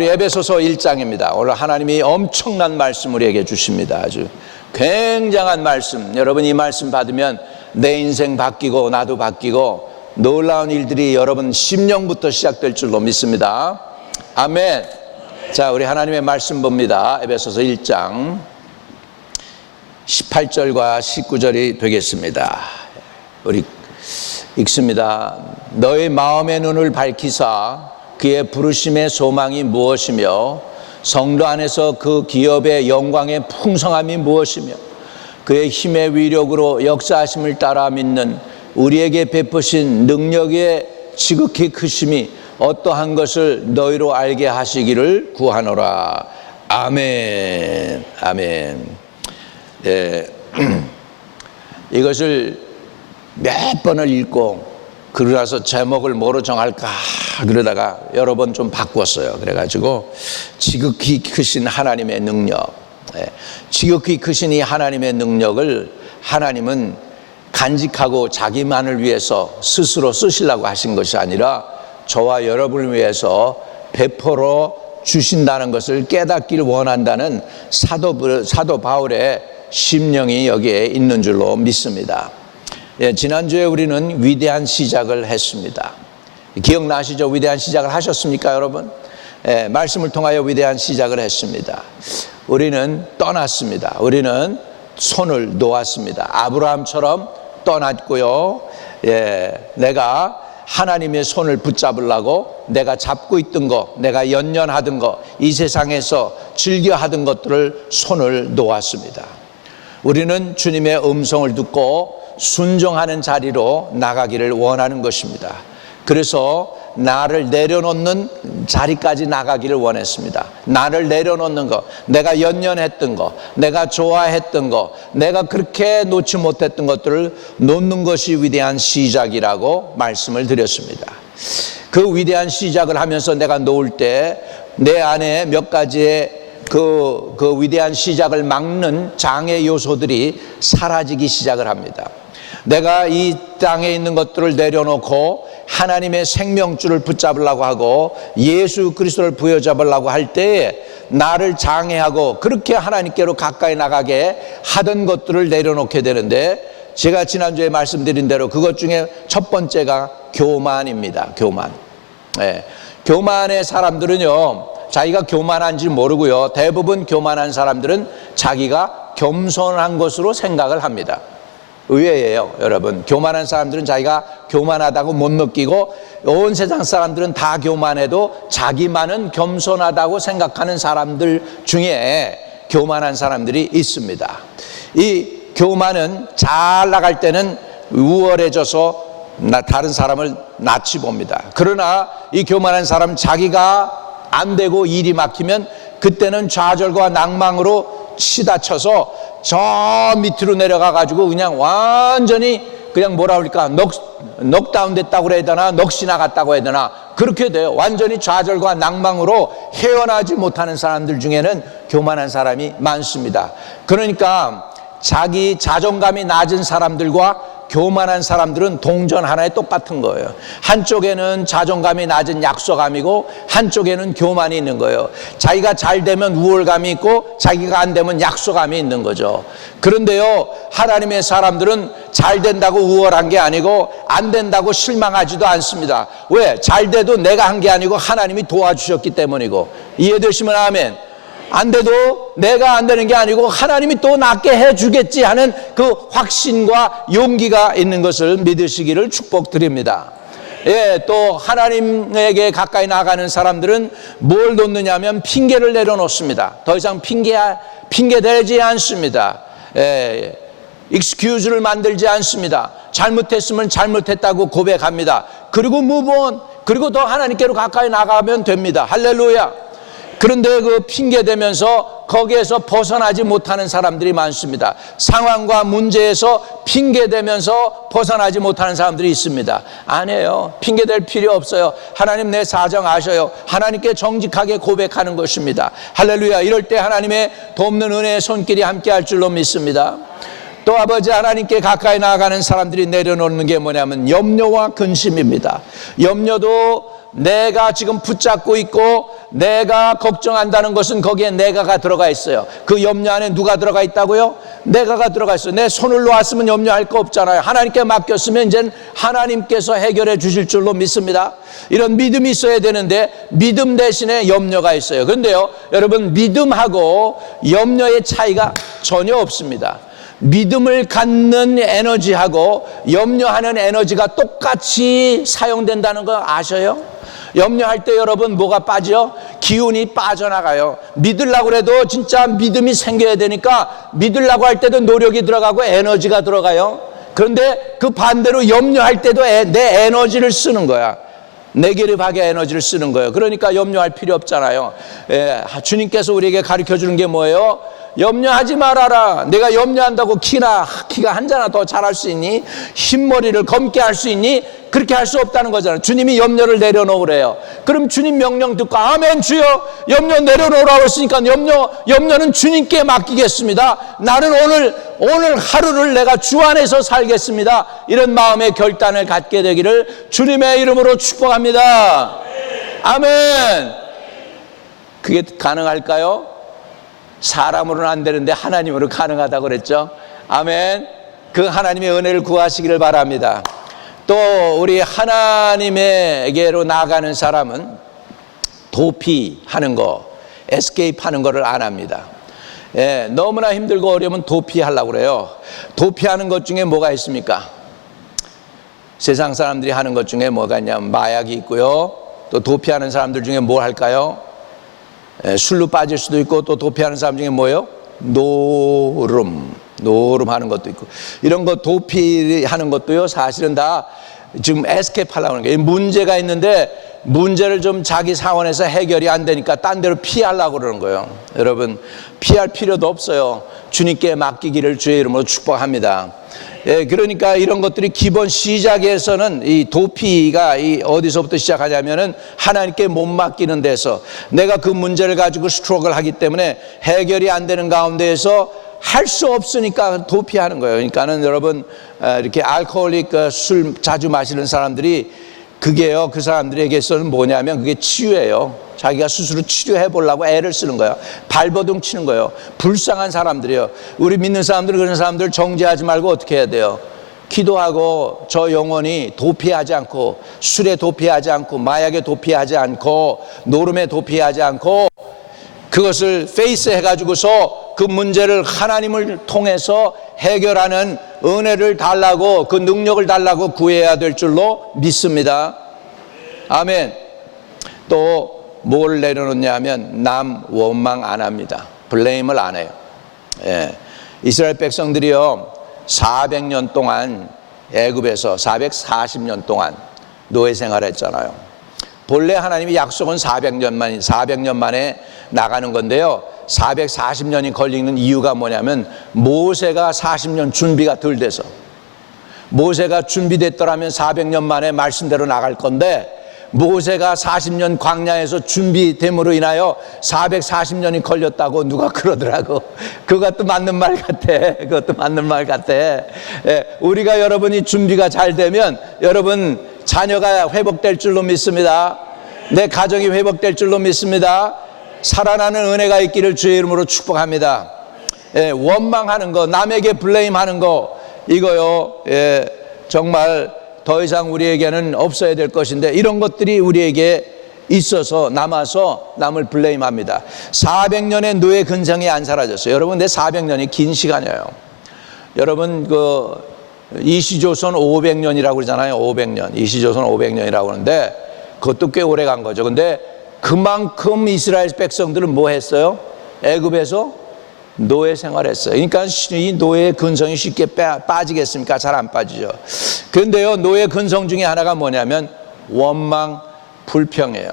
우리 에베소서 1장입니다. 오늘 하나님이 엄청난 말씀 우리에게 주십니다. 아주 굉장한 말씀. 여러분 이 말씀 받으면 내 인생 바뀌고 나도 바뀌고 놀라운 일들이 여러분 심령부터 시작될 줄로 믿습니다. 아멘. 자, 우리 하나님의 말씀 봅니다. 에베소서 1장 18절과 19절이 되겠습니다. 우리 읽습니다. 너의 마음의 눈을 밝히사 그의 부르심의 소망이 무엇이며 성도 안에서 그 기업의 영광의 풍성함이 무엇이며 그의 힘의 위력으로 역사하심을 따라 믿는 우리에게 베푸신 능력의 지극히 크심이 어떠한 것을 너희로 알게 하시기를 구하노라. 아멘. 아멘. 네. 이것을 몇 번을 읽고 그러라서 제목을 뭐로 정할까 그러다가 여러 번 좀 바꿨어요. 그래가지고 지극히 크신 하나님의 능력, 지극히 크신 이 하나님의 능력을 하나님은 간직하고 자기만을 위해서 스스로 쓰시려고 하신 것이 아니라 저와 여러분을 위해서 베풀어 주신다는 것을 깨닫기를 원한다는 사도 바울의 심령이 여기에 있는 줄로 믿습니다. 지난주에 우리는 위대한 시작을 했습니다. 기억나시죠? 위대한 시작을 하셨습니까, 여러분? 말씀을 통하여 위대한 시작을 했습니다. 우리는 떠났습니다. 우리는 손을 놓았습니다. 아브라함처럼 떠났고요. 내가 하나님의 손을 붙잡으려고 내가 잡고 있던 거, 내가 연연하던 거, 이 세상에서 즐겨 하던 것들을 손을 놓았습니다. 우리는 주님의 음성을 듣고 순종하는 자리로 나가기를 원하는 것입니다. 그래서 나를 내려놓는 자리까지 나가기를 원했습니다. 나를 내려놓는 것, 내가 연연했던 것, 내가 좋아했던 것, 내가 그렇게 놓지 못했던 것들을 놓는 것이 위대한 시작이라고 말씀을 드렸습니다. 그 위대한 시작을 하면서 내가 놓을 때 내 안에 몇 가지의 그 위대한 시작을 막는 장애 요소들이 사라지기 시작을 합니다. 내가 이 땅에 있는 것들을 내려놓고 하나님의 생명줄을 붙잡으려고 하고 예수 그리스도를 부여잡으려고 할 때에 나를 장애하고 그렇게 하나님께로 가까이 나가게 하던 것들을 내려놓게 되는데, 제가 지난주에 말씀드린 대로 그것 중에 첫 번째가 교만입니다. 교만. 교만의 사람들은요, 자기가 교만한지 모르고요, 대부분 교만한 사람들은 자기가 겸손한 것으로 생각을 합니다. 의외예요, 여러분. 교만한 사람들은 자기가 교만하다고 못 느끼고 온 세상 사람들은 다 교만해도 자기만은 겸손하다고 생각하는 사람들 중에 교만한 사람들이 있습니다. 이 교만은 잘 나갈 때는 우월해져서 다른 사람을 낯이 봅니다. 그러나 이 교만한 사람은 자기가 안 되고 일이 막히면 그때는 좌절과 낭망으로 치닫혀서 저 밑으로 내려가 가지고 그냥 완전히 그냥 뭐라 그럴까 넉다운 됐다고 해야 되나, 넋이 나갔다고 해야 되나, 그렇게 돼요. 완전히 좌절과 낭망으로 헤어나지 못하는 사람들 중에는 교만한 사람이 많습니다. 그러니까 자기 자존감이 낮은 사람들과 교만한 사람들은 동전 하나에 똑같은 거예요. 한쪽에는 자존감이 낮은 약소감이고 한쪽에는 교만이 있는 거예요. 자기가 잘 되면 우월감이 있고 자기가 안 되면 약소감이 있는 거죠. 그런데요, 하나님의 사람들은 잘 된다고 우월한 게 아니고 안 된다고 실망하지도 않습니다. 왜? 잘 돼도 내가 한 게 아니고 하나님이 도와주셨기 때문이고. 이해되시면 아멘. 안 돼도 내가 안 되는 게 아니고 하나님이 또 낫게 해주겠지 하는 그 확신과 용기가 있는 것을 믿으시기를 축복드립니다. 또 하나님에게 가까이 나가는 사람들은 뭘 놓느냐면 핑계를 내려놓습니다. 더 이상 핑계 대지 않습니다. 익스큐즈를 만들지 않습니다. 잘못했으면 잘못했다고 고백합니다. 그리고 무브온, 그리고 더 하나님께로 가까이 나가면 됩니다. 할렐루야. 그런데 그 핑계대면서 거기에서 벗어나지 못하는 사람들이 많습니다. 상황과 문제에서 핑계대면서 벗어나지 못하는 사람들이 있습니다. 아니에요. 핑계댈 필요 없어요. 하나님 내 사정 아셔요. 하나님께 정직하게 고백하는 것입니다. 할렐루야. 이럴 때 하나님의 돕는 은혜의 손길이 함께할 줄로 믿습니다. 또 아버지 하나님께 가까이 나아가는 사람들이 내려놓는 게 뭐냐면 염려와 근심입니다. 염려도 내가 지금 붙잡고 있고 내가 걱정한다는 것은 거기에 내가가 들어가 있어요. 그 염려 안에 누가 들어가 있다고요? 내가가 들어가 있어요. 내 손을 놓았으면 염려할 거 없잖아요. 하나님께 맡겼으면 이제 하나님께서 해결해 주실 줄로 믿습니다. 이런 믿음이 있어야 되는데 믿음 대신에 염려가 있어요. 그런데요, 여러분, 믿음하고 염려의 차이가 전혀 없습니다. 믿음을 갖는 에너지하고 염려하는 에너지가 똑같이 사용된다는 거 아셔요? 염려할 때 여러분 뭐가 빠져? 기운이 빠져나가요. 믿으려고 해도 진짜 믿음이 생겨야 되니까 믿으려고 할 때도 노력이 들어가고 에너지가 들어가요. 그런데 그 반대로 염려할 때도 내 에너지를 쓰는 거야. 네게티브하게 에너지를 쓰는 거예요. 그러니까 염려할 필요 없잖아요. 주님께서 우리에게 가르쳐주는 게 뭐예요? 염려하지 말아라. 내가 염려한다고 키가 한 자나 더 자랄 수 있니? 흰머리를 검게 할 수 있니? 그렇게 할 수 없다는 거잖아요. 주님이 염려를 내려놓으래요. 그럼 주님 명령 듣고 아멘 주여 염려 내려놓으라고 했으니까 염려는 주님께 맡기겠습니다. 나는 오늘 하루를 내가 주 안에서 살겠습니다. 이런 마음의 결단을 갖게 되기를 주님의 이름으로 축복합니다. 아멘. 그게 가능할까요? 사람으로는 안 되는데 하나님으로 가능하다고 그랬죠. 아멘. 그 하나님의 은혜를 구하시기를 바랍니다. 또 우리 하나님에게로 나아가는 사람은 도피하는 거, 에스케이프 하는 거를 안 합니다. 너무나 힘들고 어려우면 도피하려고 그래요. 도피하는 것 중에 뭐가 있습니까? 세상 사람들이 하는 것 중에 뭐가 있냐면 마약이 있고요. 또 도피하는 사람들 중에 뭘 할까요? 술로 빠질 수도 있고, 또 도피하는 사람 중에 뭐예요? 노름하는 것도 있고, 이런 거 도피하는 것도요 사실은 다 지금 에스케이프 하려고 하는 거예요. 문제가 있는데 문제를 좀 자기 상원에서 해결이 안 되니까 딴 데로 피하려고 그러는 거예요. 여러분, 피할 필요도 없어요. 주님께 맡기기를 주의 이름으로 축복합니다. 그러니까 이런 것들이 기본 시작에서는 이 도피가 어디서부터 시작하냐면은 하나님께 못 맡기는 데서 내가 그 문제를 가지고 스트로글 하기 때문에 해결이 안 되는 가운데에서 할 수 없으니까 도피하는 거예요. 그러니까는 여러분, 이렇게 알코올릭 술 자주 마시는 사람들이 그게요, 그 사람들에게서는 뭐냐면 그게 치유예요. 자기가 스스로 치료해 보려고 애를 쓰는 거예요. 발버둥 치는 거예요. 불쌍한 사람들이에요. 우리 믿는 사람들, 그런 사람들 정죄하지 말고 어떻게 해야 돼요? 기도하고 저 영혼이 도피하지 않고, 술에 도피하지 않고, 마약에 도피하지 않고, 노름에 도피하지 않고, 그것을 페이스 해가지고서 그 문제를 하나님을 통해서 해결하는 은혜를 달라고, 그 능력을 달라고 구해야 될 줄로 믿습니다. 아멘. 또 뭘 내려놓냐 하면 남 원망 안 합니다. 블레임을 안 해요. 이스라엘 백성들이요 400년 동안 애굽에서 440년 동안 노예 생활했잖아요. 본래 하나님이 약속은 400년 만에 나가는 건데요, 440년이 걸리는 이유가 뭐냐면 모세가 40년 준비가 덜 돼서, 모세가 준비됐더라면 400년 만에 말씀대로 나갈 건데 모세가 40년 광야에서 준비됨으로 인하여 440년이 걸렸다고 누가 그러더라고. 그것도 맞는 말 같아. 그것도 맞는 말 같아. 우리가 여러분이 준비가 잘 되면 여러분 자녀가 회복될 줄로 믿습니다. 내 가정이 회복될 줄로 믿습니다. 살아나는 은혜가 있기를 주의 이름으로 축복합니다. 원망하는 거, 남에게 블레임하는 거, 이거요 정말 더 이상 우리에게는 없어야 될 것인데 이런 것들이 우리에게 있어서 남아서 남을 블레임합니다. 400년의 노예 근성이 안 사라졌어요. 여러분, 내 400년이 긴 시간이에요. 여러분, 그 이시조선 500년이라고 그러잖아요. 500년, 이시조선 500년이라고 하는데 그것도 꽤 오래 간 거죠. 근데 그만큼 이스라엘 백성들은 뭐 했어요? 애굽에서 노예 생활했어요. 그러니까 이 노예의 근성이 쉽게 빠지겠습니까? 잘 안 빠지죠. 그런데요, 노예 근성 중에 하나가 뭐냐면 원망, 불평이에요.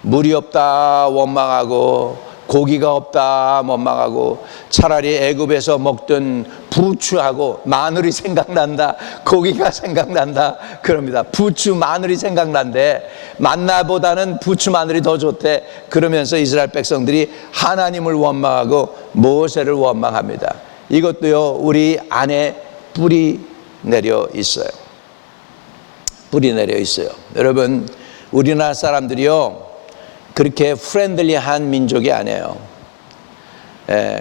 물이 없다 원망하고, 고기가 없다 원망하고, 차라리 애굽에서 먹던 부추하고 마늘이 생각난다, 고기가 생각난다 그럽니다. 부추, 마늘이 생각난대. 만나보다는 부추, 마늘이 더 좋대. 그러면서 이스라엘 백성들이 하나님을 원망하고 모세를 원망합니다. 이것도요 우리 안에 뿌리 내려 있어요. 뿌리 내려 있어요. 여러분, 우리나라 사람들이요 그렇게 프렌들리한 민족이 아니에요.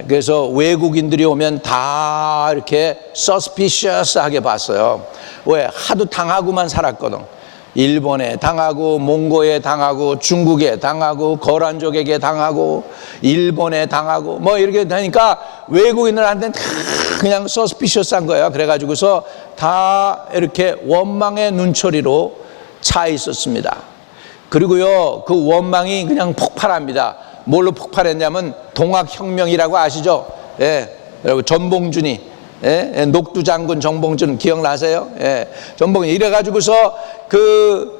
그래서 외국인들이 오면 다 이렇게 suspicious하게 봤어요. 왜? 하도 당하고만 살았거든. 일본에 당하고, 몽고에 당하고, 중국에 당하고, 거란족에게 당하고, 일본에 당하고, 뭐 이렇게 되니까 외국인들한테는 다 그냥 suspicious한 거예요. 그래가지고서 다 이렇게 원망의 눈초리로 차 있었습니다. 그리고요, 그 원망이 그냥 폭발합니다. 뭘로 폭발했냐면 동학혁명이라고 아시죠? 예, 여러분 전봉준이, 예, 녹두장군 전봉준 기억나세요? 예, 전봉준 이래가지고서 그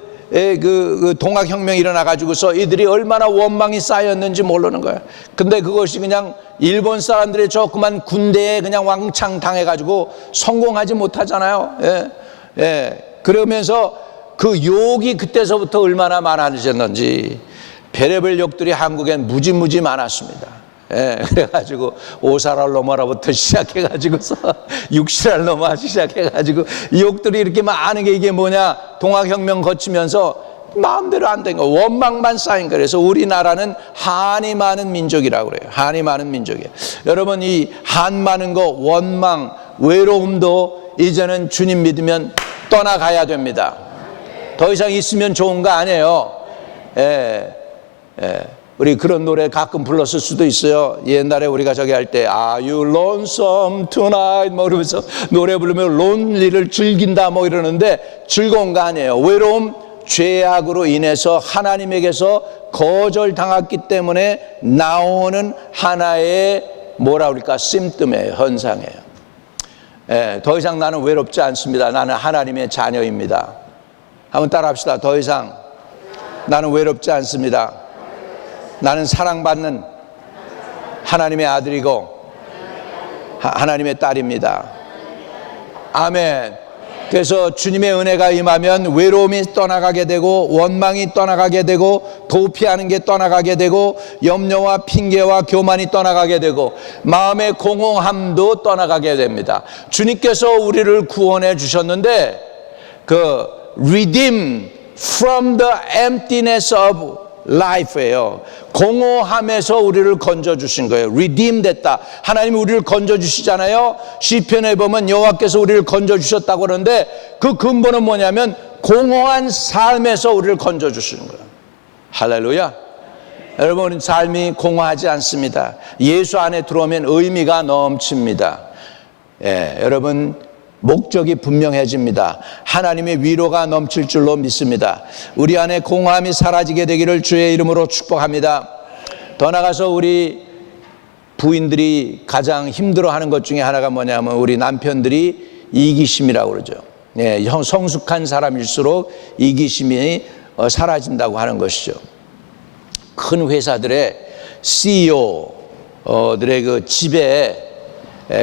동학혁명이 일어나가지고서 이들이 얼마나 원망이 쌓였는지 모르는 거예요. 근데 그것이 그냥 일본 사람들의 조그만 군대에 그냥 왕창 당해가지고 성공하지 못하잖아요. 예, 예, 그러면서 그 욕이 그때서부터 얼마나 많아졌는지, 별의별 욕들이 한국엔 무지무지 많았습니다. 예, 그래가지고 오사랄 노마라부터 시작해가지고서 육시랄 노마 시작해가지고 이 욕들이 이렇게 많은 게 이게 뭐냐, 동학혁명 거치면서 마음대로 안 된 거, 원망만 쌓인 거예요. 그래서 우리나라는 한이 많은 민족이라고 그래요. 한이 많은 민족이에요. 여러분, 이 한 많은 거, 원망, 외로움도 이제는 주님 믿으면 떠나가야 됩니다. 더 이상 있으면 좋은 거 아니에요. 예, 예. 우리 그런 노래 가끔 불렀을 수도 있어요. 옛날에 우리가 저기 할 때 Are you lonesome tonight 뭐 이러면서 노래 부르면 론리를 즐긴다 뭐 이러는데 즐거운 거 아니에요. 외로움, 죄악으로 인해서 하나님에게서 거절당했기 때문에 나오는 하나의 뭐라 그럴까, 심뜸이에요. 현상이에요. 예, 더 이상 나는 외롭지 않습니다. 나는 하나님의 자녀입니다. 한번 따라합시다. 더 이상 나는 외롭지 않습니다. 나는 사랑받는 하나님의 아들이고 하나님의 딸입니다. 아멘. 그래서 주님의 은혜가 임하면 외로움이 떠나가게 되고, 원망이 떠나가게 되고, 도피하는 게 떠나가게 되고, 염려와 핑계와 교만이 떠나가게 되고, 마음의 공허함도 떠나가게 됩니다. 주님께서 우리를 구원해 주셨는데 redeem from the emptiness of life예요. 공허함에서 우리를 건져주신 거예요. redeem 됐다. 하나님이 우리를 건져주시잖아요. 시편에 보면 여호와께서 우리를 건져주셨다고 그러는데 그 근본은 뭐냐면 공허한 삶에서 우리를 건져주시는 거예요. 할렐루야. 여러분, 삶이 공허하지 않습니다. 예수 안에 들어오면 의미가 넘칩니다. 예, 여러분, 목적이 분명해집니다. 하나님의 위로가 넘칠 줄로 믿습니다. 우리 안에 공허함이 사라지게 되기를 주의 이름으로 축복합니다. 더 나아가서 우리 부인들이 가장 힘들어하는 것 중에 하나가 뭐냐면 우리 남편들이 이기심이라고 그러죠. 예, 성숙한 사람일수록 이기심이 사라진다고 하는 것이죠. 큰 회사들의 CEO들의 그 집에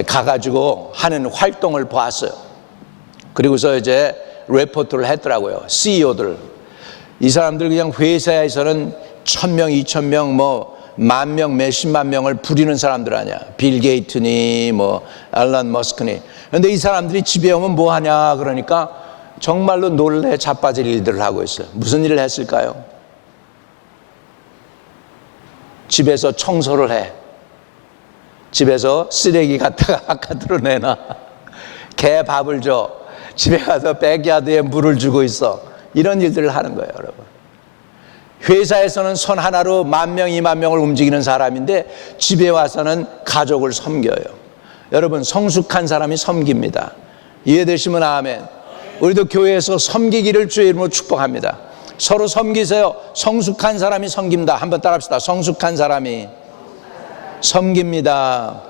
가가지고 하는 활동을 보았어요. 그리고서 이제 레포트를 했더라고요. CEO들. 이 사람들 그냥 회사에서는 1000명, 2000명, 뭐 10,000명, 몇십만 명을 부리는 사람들 아니야. 빌 게이트니, 뭐 앨런 머스크니. 그런데 이 사람들이 집에 오면 뭐 하냐 그러니까 정말로 놀래 자빠질 일들을 하고 있어요. 무슨 일을 했을까요? 집에서 청소를 해. 집에서 쓰레기 갖다가 바깥으로 내놔. 개 밥을 줘. 집에 가서 백야드에 물을 주고 있어. 이런 일들을 하는 거예요, 여러분. 회사에서는 손 하나로 10,000명, 20,000명을 움직이는 사람인데 집에 와서는 가족을 섬겨요. 여러분, 성숙한 사람이 섬깁니다. 이해되시면 아멘. 우리도 교회에서 섬기기를 주의 이름으로 축복합니다. 서로 섬기세요. 성숙한 사람이 섬깁니다. 한번 따라합시다. 성숙한 사람이 섬깁니다.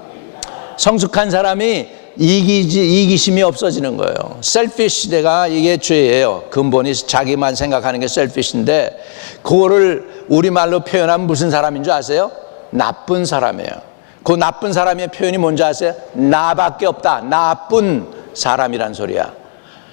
성숙한 사람이 이기심이 없어지는 거예요. 셀피시가 이게 죄예요. 근본이 자기만 생각하는 게 셀피시인데 그거를 우리말로 표현하면 무슨 사람인 줄 아세요? 나쁜 사람이에요. 그 나쁜 사람의 표현이 뭔지 아세요? 나밖에 없다. 나쁜 사람이란 소리야.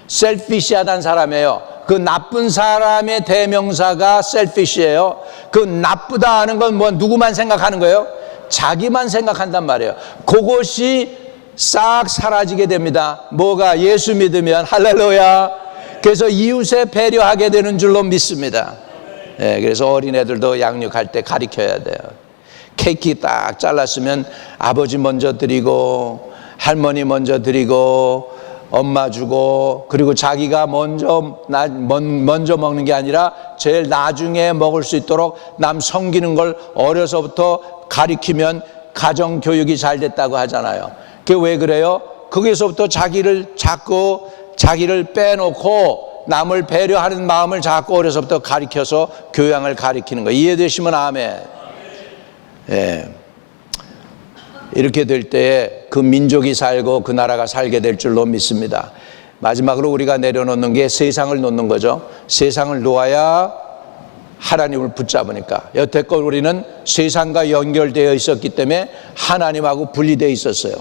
셀피시하다는 사람이에요. 그 나쁜 사람의 대명사가 셀피시예요. 그 나쁘다 하는 건 뭐 누구만 생각하는 거예요? 자기만 생각한단 말이에요. 그것이 싹 사라지게 됩니다. 뭐가? 예수 믿으면. 할렐루야. 그래서 이웃에 배려하게 되는 줄로 믿습니다. 그래서 어린애들도 양육할 때 가르쳐야 돼요. 케이크 딱 잘랐으면 아버지 먼저 드리고 할머니 먼저 드리고 엄마 주고, 그리고 자기가 먼저 먹는 게 아니라 제일 나중에 먹을 수 있도록 남 섬기는 걸 어려서부터 가르치면 가정 교육이 잘 됐다고 하잖아요. 그게 왜 그래요? 거기서부터 자기를 빼놓고 남을 배려하는 마음을 자꾸 어려서부터 가르쳐서 교양을 가르치는 거예요. 이해되시면 아멘. 이렇게 될 때에 그 민족이 살고 그 나라가 살게 될 줄로 믿습니다. 마지막으로 우리가 내려놓는 게 세상을 놓는 거죠. 세상을 놓아야 하나님을 붙잡으니까. 여태껏 우리는 세상과 연결되어 있었기 때문에 하나님하고 분리되어 있었어요.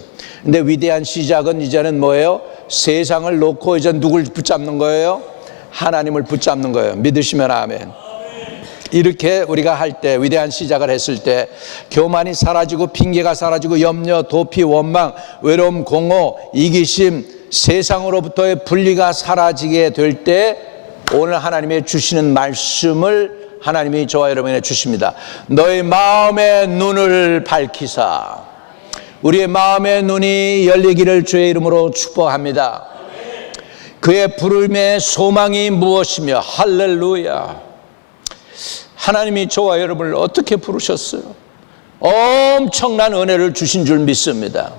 근데 위대한 시작은 이제는 뭐예요? 세상을 놓고 이제 누굴 붙잡는 거예요? 하나님을 붙잡는 거예요. 믿으시면 아멘. 이렇게 우리가 할 때, 위대한 시작을 했을 때 교만이 사라지고 핑계가 사라지고 염려, 도피, 원망, 외로움, 공허, 이기심, 세상으로부터의 분리가 사라지게 될 때 오늘 하나님이 주시는 말씀을 하나님이 저와 여러분에게 주십니다. 너의 마음의 눈을 밝히사. 우리의 마음의 눈이 열리기를 주의 이름으로 축복합니다. 그의 부름의 소망이 무엇이며, 할렐루야. 하나님이 저와 여러분을 어떻게 부르셨어요? 엄청난 은혜를 주신 줄 믿습니다.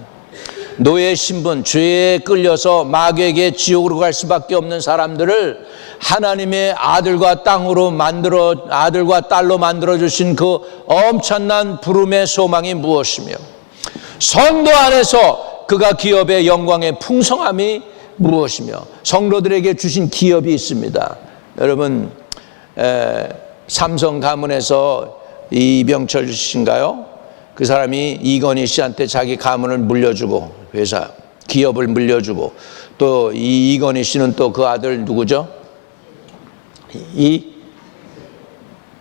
노예 신분, 죄에 끌려서 마귀에게 지옥으로 갈 수밖에 없는 사람들을 하나님의 아들과 딸로 만들어 주신 그 엄청난 부름의 소망이 무엇이며, 성도 안에서 그가 기업의 영광의 풍성함이 무엇이며, 성도들에게 주신 기업이 있습니다. 여러분, 삼성 가문에서 이병철 씨인가요? 그 사람이 이건희 씨한테 자기 가문을 물려주고, 회사 기업을 물려주고, 또 이건희 씨는 또 그 아들 누구죠?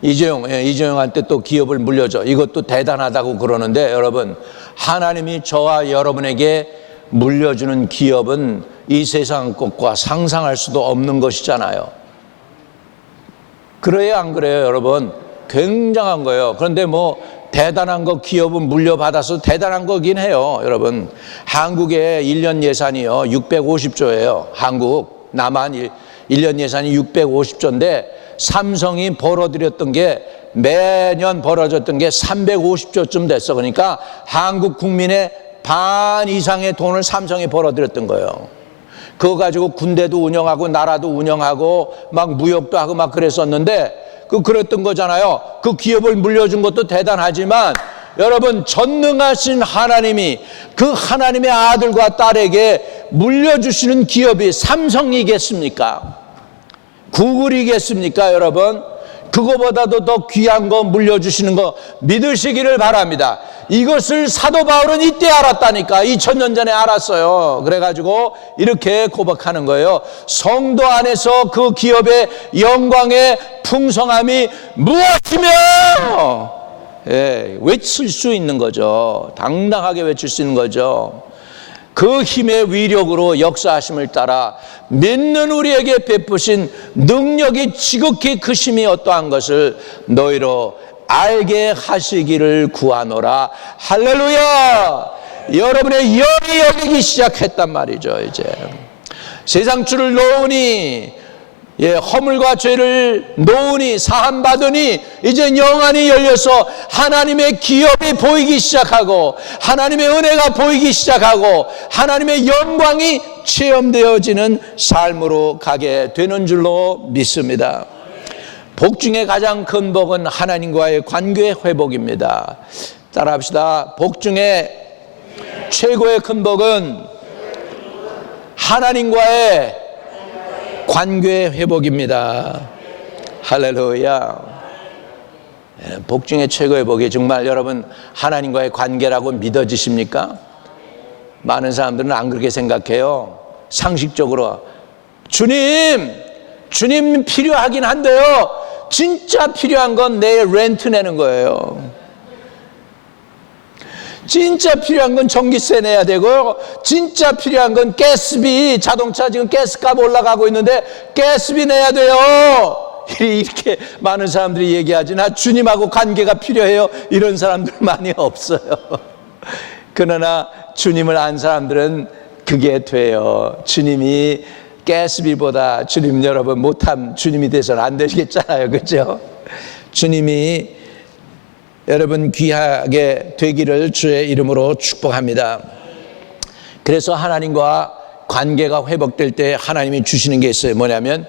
이재용한테 또 기업을 물려줘. 이것도 대단하다고 그러는데, 여러분, 하나님이 저와 여러분에게 물려주는 기업은 이 세상 것과 상상할 수도 없는 것이잖아요. 그래요, 안 그래요, 여러분? 굉장한 거예요. 그런데 뭐 대단한 거 기업은 물려받아서 대단한 거긴 해요, 여러분. 한국의 1년 예산이요 650조예요. 한국 남한 1년 예산이 650조인데 삼성이 벌어들였던 게, 매년 벌어졌던 게 350조쯤 됐어. 그러니까 한국 국민의 반 이상의 돈을 삼성이 벌어들였던 거예요. 그거 가지고 군대도 운영하고 나라도 운영하고 막 무역도 하고 막 그랬었는데, 그랬던 거잖아요. 그 기업을 물려준 것도 대단하지만, 여러분, 전능하신 하나님이 그 하나님의 아들과 딸에게 물려주시는 기업이 삼성이겠습니까? 구글이겠습니까, 여러분? 그거보다도 더 귀한 거 물려주시는 거 믿으시기를 바랍니다. 이것을 사도 바울은 이때 알았다니까. 2000년 전에 알았어요. 그래가지고 이렇게 고백하는 거예요. 성도 안에서 그 기업의 영광의 풍성함이 무엇이며, 외칠 수 있는 거죠. 당당하게 외칠 수 있는 거죠. 그 힘의 위력으로 역사하심을 따라 믿는 우리에게 베푸신 능력이 지극히 크심이 어떠한 것을 너희로 알게 하시기를 구하노라. 할렐루야. 여러분의 영이 열리기 시작했단 말이죠. 이제 세상 줄을 놓으니, 허물과 죄를 놓으니, 사함받으니, 이제 영안이 열려서 하나님의 기업이 보이기 시작하고, 하나님의 은혜가 보이기 시작하고, 하나님의 영광이 체험되어지는 삶으로 가게 되는 줄로 믿습니다. 복 중에 가장 큰 복은 하나님과의 관계의 회복입니다. 따라합시다. 복 중에 최고의 큰 복은 하나님과의 관계의 회복입니다. 할렐루야. 복 중에 최고의 복이 정말 여러분 하나님과의 관계라고 믿어지십니까? 많은 사람들은 안 그렇게 생각해요. 상식적으로 주님 필요하긴 한데요, 진짜 필요한 건 내 렌트 내는 거예요. 진짜 필요한 건 전기세 내야 되고, 진짜 필요한 건 가스비, 자동차 지금 가스값 올라가고 있는데 가스비 내야 돼요. 이렇게 많은 사람들이 얘기하지, 나 주님하고 관계가 필요해요, 이런 사람들 많이 없어요. 그러나 주님을 안 사람들은 그게 돼요. 주님이 가스비보다 주님 여러분 못함 주님이 돼서는 안 되시겠잖아요, 그렇죠? 주님이 여러분 귀하게 되기를 주의 이름으로 축복합니다. 그래서 하나님과 관계가 회복될 때 하나님이 주시는 게 있어요. 뭐냐면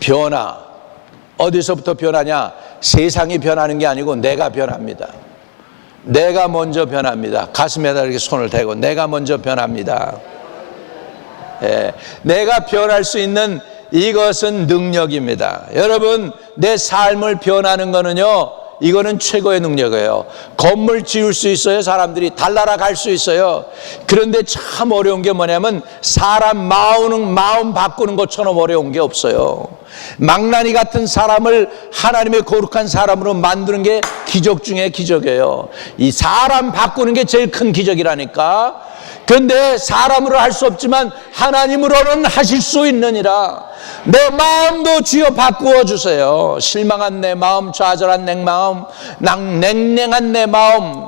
변화. 어디서부터 변하냐? 세상이 변하는 게 아니고 내가 변합니다. 내가 먼저 변합니다. 가슴에다 이렇게 손을 대고 내가 먼저 변합니다. 내가 변할 수 있는 이것은 능력입니다. 여러분, 내 삶을 변하는 거는요, 이거는 최고의 능력이에요. 건물 지을 수 있어요. 사람들이 달나라 갈 수 있어요. 그런데 참 어려운 게 뭐냐면 사람 마음 바꾸는 것처럼 어려운 게 없어요. 망나니 같은 사람을 하나님의 거룩한 사람으로 만드는 게 기적 중에 기적이에요. 이 사람 바꾸는 게 제일 큰 기적이라니까. 그런데 사람으로 할 수 없지만 하나님으로는 하실 수 있느니라. 내 마음도 주여 바꾸어 주세요. 실망한 내 마음, 좌절한 내 마음, 냉랭한 내 마음,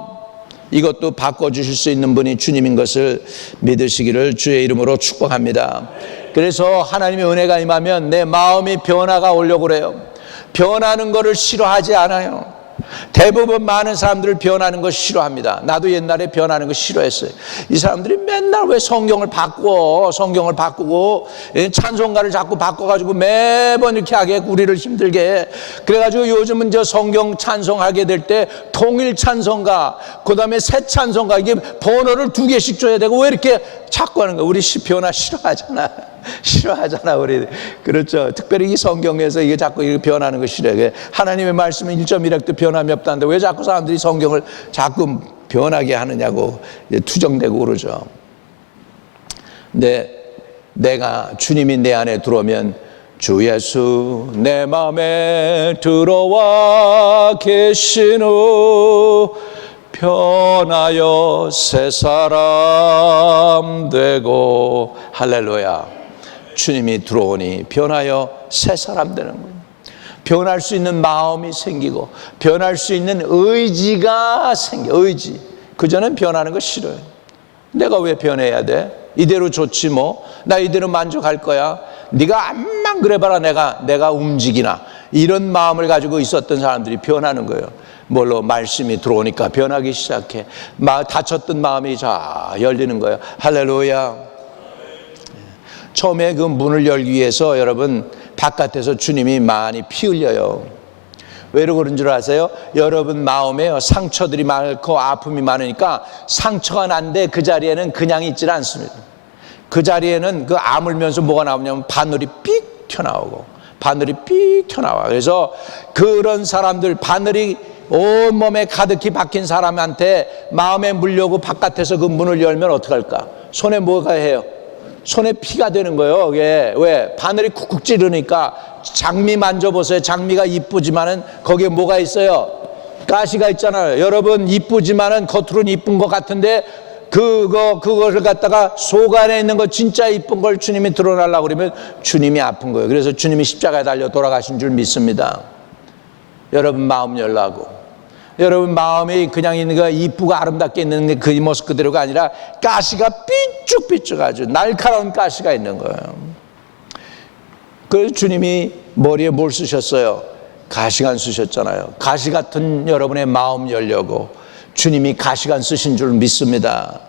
이것도 바꿔주실 수 있는 분이 주님인 것을 믿으시기를 주의 이름으로 축복합니다. 그래서 하나님의 은혜가 임하면 내 마음이 변화가 오려고 그래요. 변하는 것을 싫어하지 않아요. 대부분 많은 사람들을 변하는 거 싫어합니다. 나도 옛날에 변하는 거 싫어했어요. 이 사람들이 맨날 왜 성경을 바꾸고 찬송가를 자꾸 바꿔가지고 매번 이렇게 하게 우리를 힘들게 해. 그래가지고 요즘은 저 성경 찬송하게 될 때 통일 찬송가, 그 다음에 새 찬송가, 이게 번호를 2개씩 줘야 되고 왜 이렇게 자꾸 하는 거야? 우리 변화 싫어하잖아 우리. 그렇죠. 특별히 이 성경에서 이게 자꾸 이렇게 변하는 거 싫어해. 하나님의 말씀은 1.1획도 변함이 없다는데 왜 자꾸 사람들이 성경을 자꾸 변하게 하느냐고 투정되고 그러죠. 근데 내가 주님이 내 안에 들어오면 주 예수 내 마음에 들어와 계시노 변하여 새 사람 되고, 할렐루야. 주님이 들어오니 변하여 새 사람 되는 거예요. 변할 수 있는 마음이 생기고 변할 수 있는 의지가 의지. 그전엔 변하는 거 싫어요. 내가 왜 변해야 돼? 이대로 좋지 뭐. 나 이대로 만족할 거야. 네가 암만 그래봐라 내가 움직이나. 이런 마음을 가지고 있었던 사람들이 변하는 거예요. 뭘로? 말씀이 들어오니까 변하기 시작해. 닫혔던 마음이 열리는 거예요. 할렐루야. 처음에 그 문을 열기 위해서 여러분 바깥에서 주님이 많이 피 흘려요. 왜 그런 줄 아세요? 여러분 마음에 상처들이 많고 아픔이 많으니까 상처가 난데 그 자리에는 그냥 있질 않습니다. 그 자리에는 그 아물면서 뭐가 나오냐면 바늘이 삑 튀어나오고 바늘이 삑 튀어나와. 그래서 그런 사람들, 바늘이 온몸에 가득히 박힌 사람한테 마음에 물려고 바깥에서 그 문을 열면 어떡할까? 손에 뭐가 해요? 손에 피가 되는 거예요. 왜? 바늘이 쿡쿡 찌르니까. 장미 만져보세요. 장미가 이쁘지만은 거기에 뭐가 있어요? 가시가 있잖아요. 여러분 이쁘지만은 겉으로는 이쁜 것 같은데 그것을 갖다가 속 안에 있는 거 진짜 이쁜 걸 주님이 드러나려고 그러면 주님이 아픈 거예요. 그래서 주님이 십자가에 달려 돌아가신 줄 믿습니다. 여러분 마음 열라고. 여러분 마음이 그냥 있는 거 이쁘고 아름답게 있는 그 모습 그대로가 아니라 가시가 삐쭉삐쭉 아주 날카로운 가시가 있는 거예요. 그래서 주님이 머리에 뭘 쓰셨어요? 가시관 쓰셨잖아요. 가시 같은 여러분의 마음 열려고 주님이 가시관 쓰신 줄 믿습니다.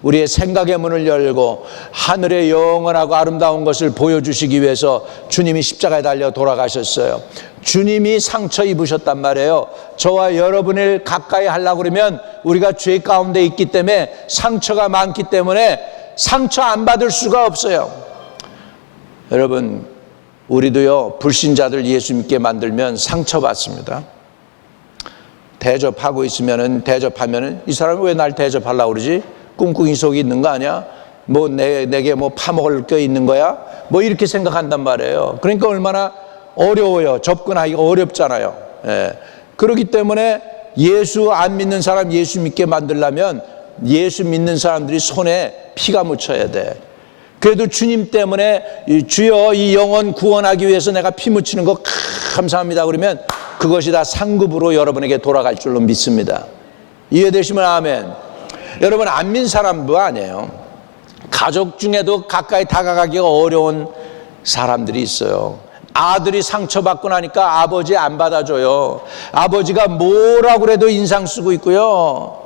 우리의 생각의 문을 열고 하늘의 영원하고 아름다운 것을 보여주시기 위해서 주님이 십자가에 달려 돌아가셨어요. 주님이 상처 입으셨단 말이에요. 저와 여러분을 가까이 하려고 그러면 우리가 죄 가운데 있기 때문에 상처가 많기 때문에 상처 안 받을 수가 없어요. 여러분 우리도요 불신자들 예수 믿게 만들면 상처받습니다. 대접하면은 이 사람이 왜 날 대접하려고 그러지? 꿍꿍이 속이 있는 거 아니야? 뭐 내게 뭐 파먹을 게 있는 거야? 뭐 이렇게 생각한단 말이에요. 그러니까 얼마나 어려워요. 접근하기가 어렵잖아요. 예. 그렇기 때문에 예수 안 믿는 사람 예수 믿게 만들려면 예수 믿는 사람들이 손에 피가 묻혀야 돼. 그래도 주님 때문에 주여 이 영혼 구원하기 위해서 내가 피 묻히는 거 감사합니다 그러면 그것이 다 상급으로 여러분에게 돌아갈 줄로 믿습니다. 이해되시면 아멘. 여러분 안 믿는 사람도 아니에요. 가족 중에도 가까이 다가가기가 어려운 사람들이 있어요. 아들이 상처받고 나니까 아버지 안 받아줘요. 아버지가 뭐라고 그래도 인상 쓰고 있고요.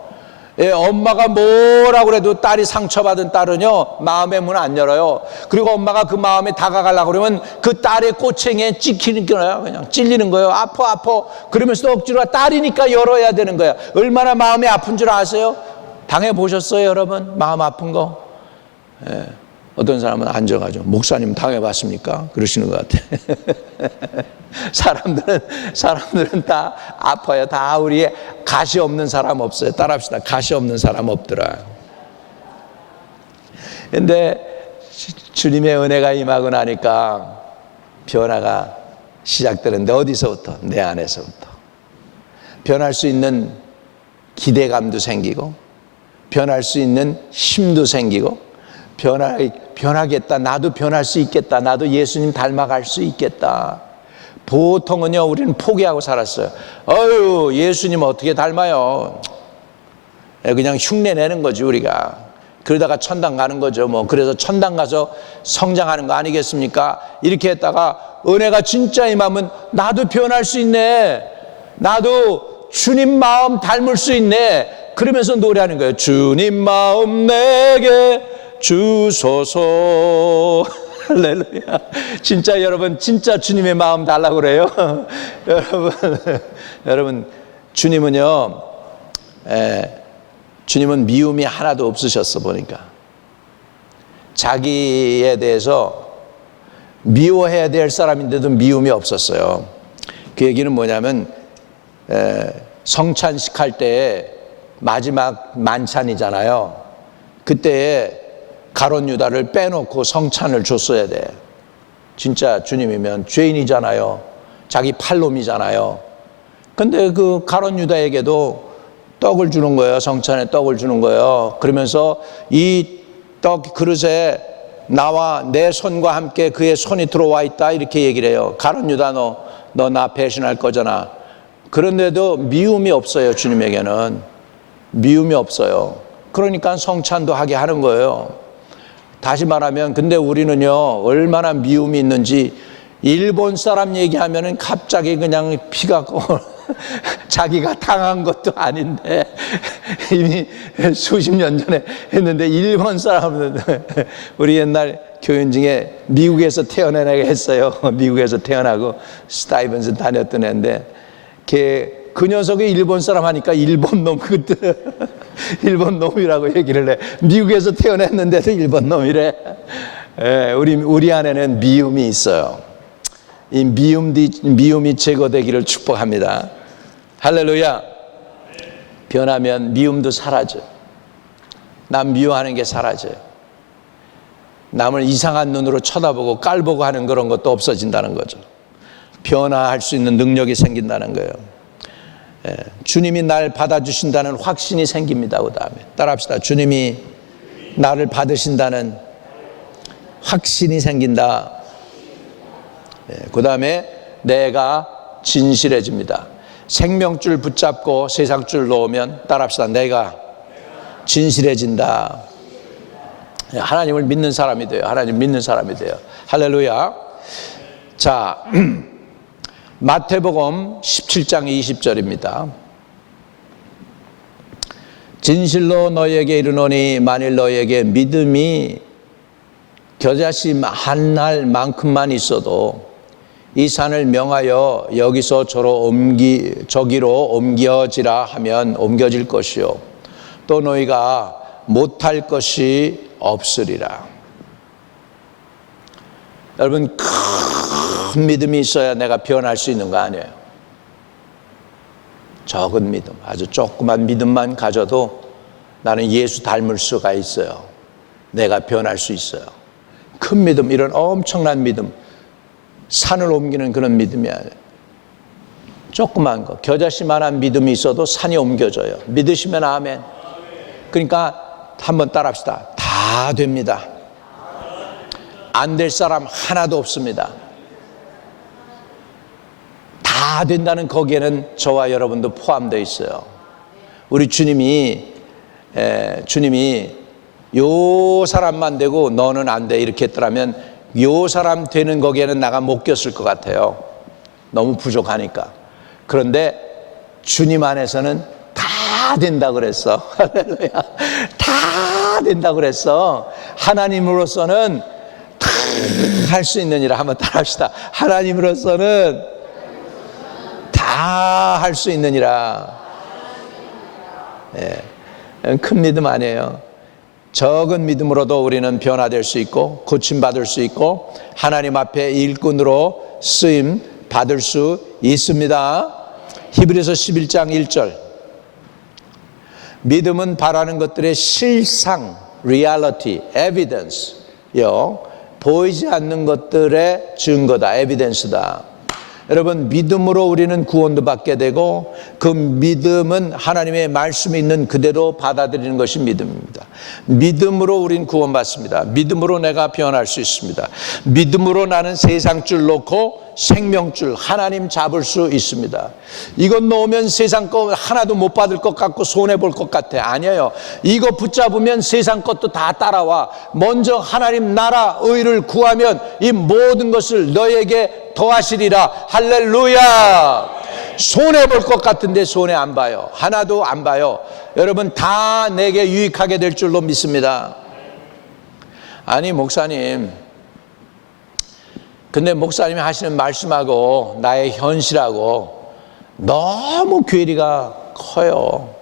예, 엄마가 뭐라고 그래도 딸이 상처받은 딸은요 마음의 문 안 열어요. 그리고 엄마가 그 마음에 다가가려고 그러면 그 딸의 꼬챙이에 찍히는 거예요. 그냥 찔리는 거예요. 아파 그러면서 억지로 딸이니까 열어야 되는 거야. 얼마나 마음이 아픈 줄 아세요? 당해보셨어요 여러분? 마음 아픈 거? 예, 어떤 사람은 앉아가지고 목사님 당해봤습니까? 그러시는 것 같아. 사람들은 다 아파요. 다 우리의 가시 없는 사람 없어요. 따라합시다. 가시 없는 사람 없더라. 근데 주님의 은혜가 임하고 나니까 변화가 시작되는데 어디서부터? 내 안에서부터. 변할 수 있는 기대감도 생기고 변할 수 있는 힘도 생기고 변하겠다. 나도 변할 수 있겠다. 나도 예수님 닮아갈 수 있겠다. 보통은요 우리는 포기하고 살았어요. 예수님 어떻게 닮아요? 그냥 흉내 내는 거지 우리가. 그러다가 천당 가는 거죠. 뭐 그래서 천당 가서 성장하는 거 아니겠습니까? 이렇게 했다가 은혜가 진짜 임하면 나도 변할 수 있네. 나도 주님 마음 닮을 수 있네. 그러면서 노래하는 거예요. 주님 마음 내게 주소서. 할렐루야. 진짜 여러분 진짜 주님의 마음 달라고 그래요. 여러분 주님은요 주님은 미움이 하나도 없으셨어 보니까. 자기에 대해서 미워해야 될 사람인데도 미움이 없었어요. 그 얘기는 뭐냐면 성찬식 할 때 마지막 만찬이잖아요. 그때에 가룟 유다를 빼놓고 성찬을 줬어야 돼. 진짜 주님이면 죄인이잖아요. 자기 팔놈이잖아요. 근데 그 가룟 유다에게도 떡을 주는 거예요. 성찬에 떡을 주는 거예요. 그러면서 이 떡 그릇에 나와 내 손과 함께 그의 손이 들어와 있다 이렇게 얘기를 해요. 가룟 유다 너 나 배신할 거잖아. 그런데도 미움이 없어요. 주님에게는 미움이 없어요. 그러니까 성찬도 하게 하는 거예요. 다시 말하면 근데 우리는요 얼마나 미움이 있는지 일본 사람 얘기하면은 갑자기 그냥 피가 자기가 당한 것도 아닌데 이미 수십 년 전에 했는데 일본 사람은 우리 옛날 교인 중에 미국에서 태어난 애가 했어요. 미국에서 태어나고 스타이븐스 다녔던 애인데 그 녀석이 일본 사람 하니까 일본 놈 그때 일본 놈이라고 얘기를 해. 미국에서 태어났는데도 일본 놈이래. 우리 안에는 미움이 있어요. 이 미움이 제거되기를 축복합니다. 할렐루야. 변하면 미움도 사라져. 남 미워하는 게 사라져요. 남을 이상한 눈으로 쳐다보고 깔보고 하는 그런 것도 없어진다는 거죠. 변화할 수 있는 능력이 생긴다는 거예요. 주님이 날 받아주신다는 확신이 생깁니다. 그 다음에 따라합시다. 주님이 나를 받으신다는 확신이 생긴다. 그 다음에 내가 진실해집니다. 생명줄 붙잡고 세상줄 놓으면 따라합시다. 내가 진실해진다. 하나님을 믿는 사람이 돼요. 하나님 믿는 사람이 돼요. 할렐루야. 자, 마태복음 17장 20절입니다. 진실로 너희에게 이르노니 만일 너희에게 믿음이 겨자씨 한 알만큼만 있어도 이 산을 명하여 여기서 저기로 옮겨지라 하면 옮겨질 것이요 또 너희가 못할 것이 없으리라. 여러분 큰 믿음이 있어야 내가 변할 수 있는 거 아니에요. 적은 믿음, 아주 조그만 믿음만 가져도 나는 예수 닮을 수가 있어요. 내가 변할 수 있어요. 큰 믿음, 이런 엄청난 믿음, 산을 옮기는 그런 믿음이 아니에요. 조그만 거, 겨자씨만한 믿음이 있어도 산이 옮겨져요. 믿으시면 아멘. 그러니까 한번 따라합시다. 다 됩니다. 안 될 사람 하나도 없습니다. 다 된다는 거기에는 저와 여러분도 포함되어 있어요. 우리 주님이 요 사람만 되고 너는 안 돼 이렇게 했더라면 요 사람 되는 거기에는 나가 못 꼈을 것 같아요. 너무 부족하니까. 그런데 주님 안에서는 다 된다 그랬어. 할렐루야. 다 된다 그랬어. 하나님으로서는 다 할 수 있느니라. 한번 따라합시다. 하나님으로서는 다 할 수 있느니라. 네. 큰 믿음 아니에요. 적은 믿음으로도 우리는 변화될 수 있고 고침받을 수 있고 하나님 앞에 일꾼으로 쓰임 받을 수 있습니다. 히브리서 11장 1절. 믿음은 바라는 것들의 실상, reality, evidence요. 보이지 않는 것들의 증거다, evidence다. 여러분, 믿음으로 우리는 구원도 받게 되고 그 믿음은 하나님의 말씀이 있는 그대로 받아들이는 것이 믿음입니다. 믿음으로 우린 구원받습니다. 믿음으로 내가 변할 수 있습니다. 믿음으로 나는 세상줄 놓고 생명줄 하나님 잡을 수 있습니다. 이것 놓으면 세상 거 하나도 못 받을 것 같고 손해볼 것 같아. 아니에요. 이거 붙잡으면 세상 것도 다 따라와. 먼저 하나님 나라 의를 구하면 이 모든 것을 너에게 더하시리라. 할렐루야. 손해볼 것 같은데 손해 안 봐요. 하나도 안 봐요. 여러분 다 내게 유익하게 될 줄로 믿습니다. 아니 목사님, 근데 목사님이 하시는 말씀하고 나의 현실하고 너무 괴리가 커요.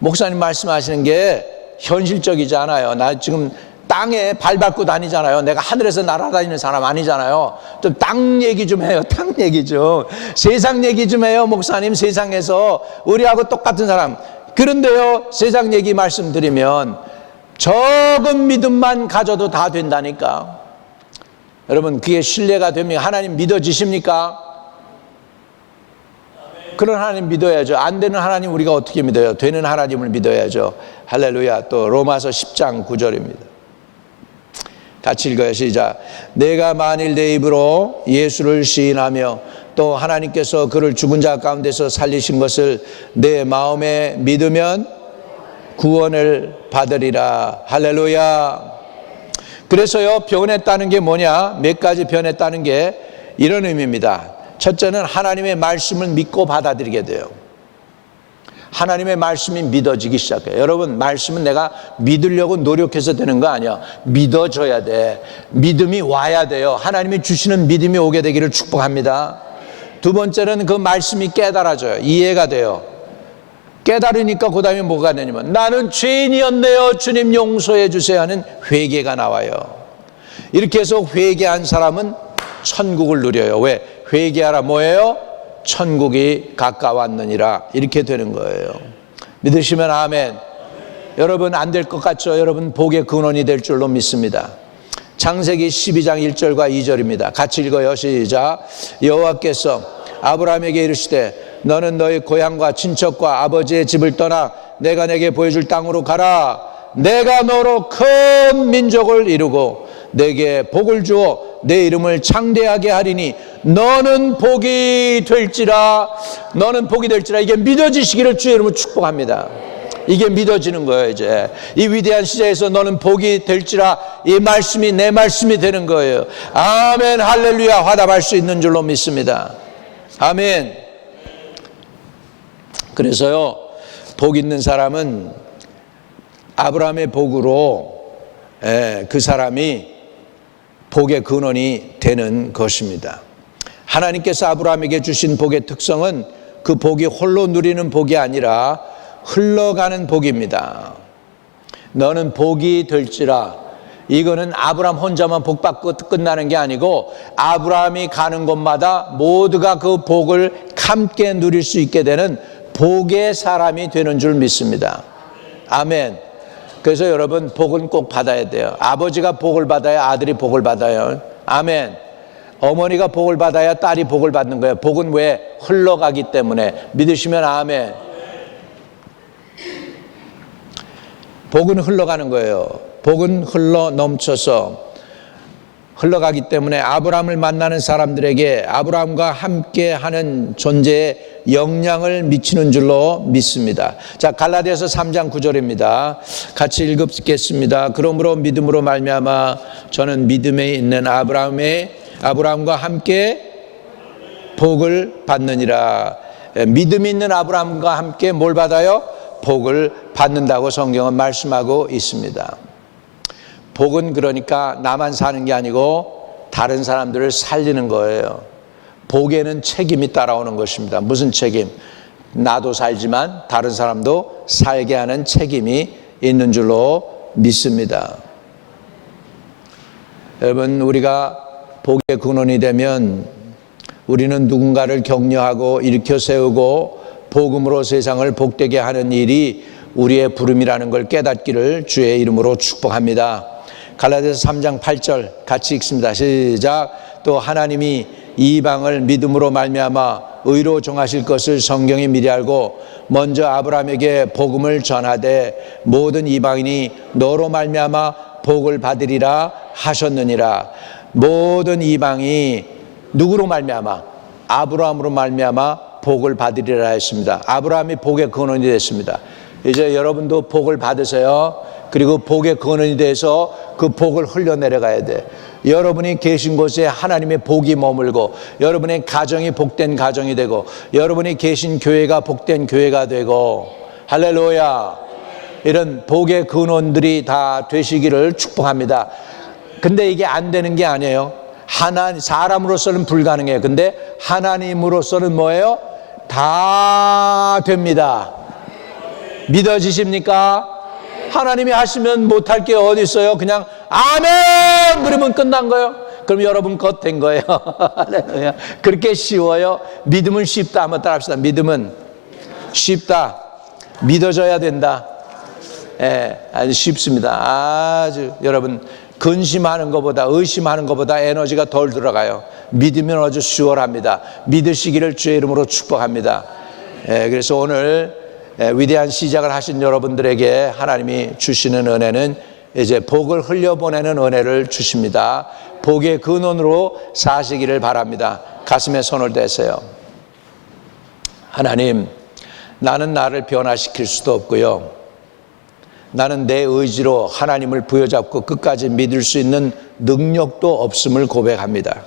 목사님 말씀하시는 게 현실적이지 않아요. 나 지금 땅에 발 밟고 다니잖아요. 내가 하늘에서 날아다니는 사람 아니잖아요. 좀 땅 얘기 좀 해요. 땅 얘기 좀. 세상 얘기 좀 해요. 목사님 세상에서 우리하고 똑같은 사람. 그런데요, 세상 얘기 말씀드리면 적은 믿음만 가져도 다 된다니까. 여러분 그게 신뢰가 됩니까? 하나님 믿어지십니까? 그런 하나님 믿어야죠. 안 되는 하나님 우리가 어떻게 믿어요? 되는 하나님을 믿어야죠. 할렐루야. 또 로마서 10장 9절입니다. 같이 읽어요. 시작. 내가 만일 내 입으로 예수를 시인하며 또 하나님께서 그를 죽은 자 가운데서 살리신 것을 내 마음에 믿으면 구원을 받으리라. 할렐루야. 그래서요, 변했다는 게 뭐냐? 몇 가지 변했다는 게 이런 의미입니다. 첫째는 하나님의 말씀을 믿고 받아들이게 돼요. 하나님의 말씀이 믿어지기 시작해요. 여러분, 말씀은 내가 믿으려고 노력해서 되는 거 아니야. 믿어져야 돼. 믿음이 와야 돼요. 하나님이 주시는 믿음이 오게 되기를 축복합니다. 두 번째는 그 말씀이 깨달아져요. 이해가 돼요. 깨달으니까 그 다음에 뭐가 되냐면 나는 죄인이었네요. 주님 용서해 주세요 하는 회개가 나와요. 이렇게 해서 회개한 사람은 천국을 누려요. 왜? 회개하라 뭐예요? 천국이 가까웠느니라. 이렇게 되는 거예요. 믿으시면 아멘. 여러분 안 될 것 같죠? 여러분 복의 근원이 될 줄로 믿습니다. 창세기 12장 1절과 2절입니다. 같이 읽어요. 시작. 여호와께서 아브라함에게 이르시되 너는 너희 고향과 친척과 아버지의 집을 떠나 내가 내게 보여줄 땅으로 가라. 내가 너로 큰 민족을 이루고 내게 복을 주어 내 이름을 창대하게 하리니 너는 복이 될지라. 너는 복이 될지라. 이게 믿어지시기를 주의 이름으로 축복합니다. 이게 믿어지는 거예요. 이제 이 위대한 시대에서 너는 복이 될지라. 이 말씀이 내 말씀이 되는 거예요. 아멘. 할렐루야. 화답할 수 있는 줄로 믿습니다. 아멘. 그래서요, 복 있는 사람은 아브라함의 복으로 그 사람이 복의 근원이 되는 것입니다. 하나님께서 아브라함에게 주신 복의 특성은 그 복이 홀로 누리는 복이 아니라 흘러가는 복입니다. 너는 복이 될지라. 이거는 아브라함 혼자만 복 받고 끝나는 게 아니고 아브라함이 가는 곳마다 모두가 그 복을 함께 누릴 수 있게 되는 복의 사람이 되는 줄 믿습니다. 아멘. 그래서 여러분 복은 꼭 받아야 돼요. 아버지가 복을 받아야 아들이 복을 받아요. 아멘. 어머니가 복을 받아야 딸이 복을 받는 거예요. 복은 왜? 흘러가기 때문에. 믿으시면 아멘. 복은 흘러가는 거예요. 복은 흘러 넘쳐서 흘러가기 때문에 아브라함을 만나는 사람들에게 아브라함과 함께하는 존재에 영향을 미치는 줄로 믿습니다. 자, 갈라디아서 3장 9절입니다. 같이 읽겠습니다. 그러므로 믿음으로 말미암아 저는 믿음에 있는 아브라함과 함께 복을 받느니라. 믿음 있는 아브라함과 함께 뭘 받아요? 복을 받는다고 성경은 말씀하고 있습니다. 복은 그러니까 나만 사는 게 아니고 다른 사람들을 살리는 거예요. 복에는 책임이 따라오는 것입니다. 무슨 책임? 나도 살지만 다른 사람도 살게 하는 책임이 있는 줄로 믿습니다. 여러분, 우리가 복의 근원이 되면 우리는 누군가를 격려하고 일으켜 세우고 복음으로 세상을 복되게 하는 일이 우리의 부름이라는 걸 깨닫기를 주의 이름으로 축복합니다. 갈라디아서 3장 8절 같이 읽습니다. 시작. 또 하나님이 이방을 믿음으로 말미암아 의로 정하실 것을 성경이 미리 알고 먼저 아브라함에게 복음을 전하되 모든 이방인이 너로 말미암아 복을 받으리라 하셨느니라. 모든 이방이 누구로 말미암아? 아브라함으로 말미암아 복을 받으리라 했습니다. 아브라함이 복의 근원이 됐습니다. 이제 여러분도 복을 받으세요. 그리고 복의 근원이 돼서 그 복을 흘려내려가야 돼. 여러분이 계신 곳에 하나님의 복이 머물고 여러분의 가정이 복된 가정이 되고 여러분이 계신 교회가 복된 교회가 되고 할렐루야. 이런 복의 근원들이 다 되시기를 축복합니다. 근데 이게 안 되는 게 아니에요. 사람으로서는 불가능해요. 근데 하나님으로서는 뭐예요? 다 됩니다. 믿어지십니까? 하나님이 하시면 못할 게 어디 있어요? 그냥 아멘 그러면 끝난 거예요. 그럼 여러분 것 된 거예요. 그렇게 쉬워요? 믿음은 쉽다. 한번 따라합시다. 믿음은 쉽다. 믿어져야 된다. 아주 쉽습니다. 아주 여러분 근심하는 것보다 의심하는 것보다 에너지가 덜 들어가요. 믿으면 아주 수월합니다. 믿으시기를 주의 이름으로 축복합니다. 그래서 오늘 위대한 시작을 하신 여러분들에게 하나님이 주시는 은혜는 이제 복을 흘려보내는 은혜를 주십니다. 복의 근원으로 사시기를 바랍니다. 가슴에 손을 대세요. 하나님, 나는 나를 변화시킬 수도 없고요. 나는 내 의지로 하나님을 부여잡고 끝까지 믿을 수 있는 능력도 없음을 고백합니다.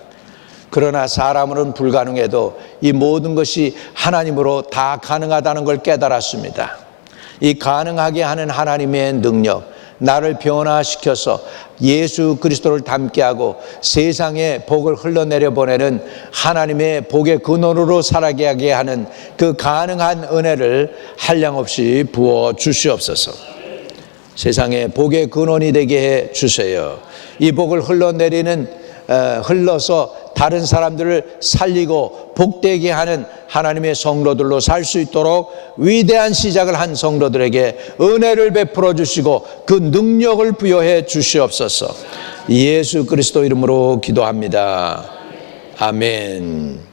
그러나 사람으로는 불가능해도 이 모든 것이 하나님으로 다 가능하다는 걸 깨달았습니다. 이 가능하게 하는 하나님의 능력, 나를 변화시켜서 예수 그리스도를 닮게 하고 세상에 복을 흘러내려 보내는 하나님의 복의 근원으로 살아가게 하는 그 가능한 은혜를 한량없이 부어 주시옵소서. 세상에 복의 근원이 되게 해 주세요. 이 복을 흘러서 다른 사람들을 살리고 복되게 하는 하나님의 성도들로 살 수 있도록 위대한 시작을 한 성도들에게 은혜를 베풀어 주시고 그 능력을 부여해 주시옵소서. 예수 그리스도 이름으로 기도합니다. 아멘.